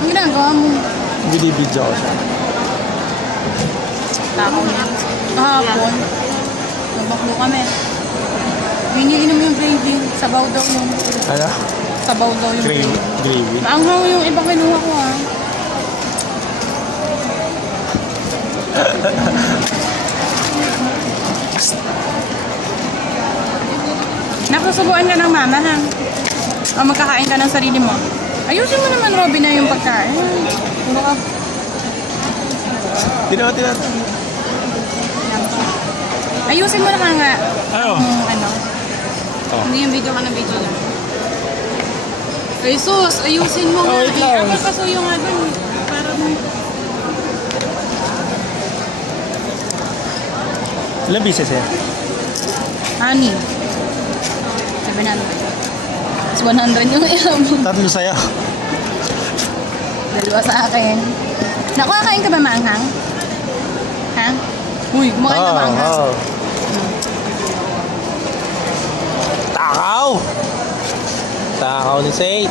Ang ginagawa mo? Binibidyo ko siya. Takaw niya. Kahapon, nagbaklo kami. Iniinom yung gravy. Sabaw daw yung... Ano? Sabaw daw yung gravy. Gravy. Maanghaw yung ibang kinuha ko ah. Nakasubuan ka ng mama ha? O magkakain ka ng sarili mo? Ayusin mo naman Robin na yung pagkain. Puro ka. Tinawa. Ayusin mo na nga. Ano? Ano? Oh. Hindi yung video ka ng video lang. Ay sus, ayusin mo nga. wait lang. Ako pasuyo nga dun. Para mo. Ilang pieces yan? Ani. 700. Mas 100 yung ilam. Tatlo sa'yo. Dalawa sa akin. Nakakain ka ba maanghang? Ha? Uy, kumakain ka maanghang? Oo. Takaw! Takaw ni Saint.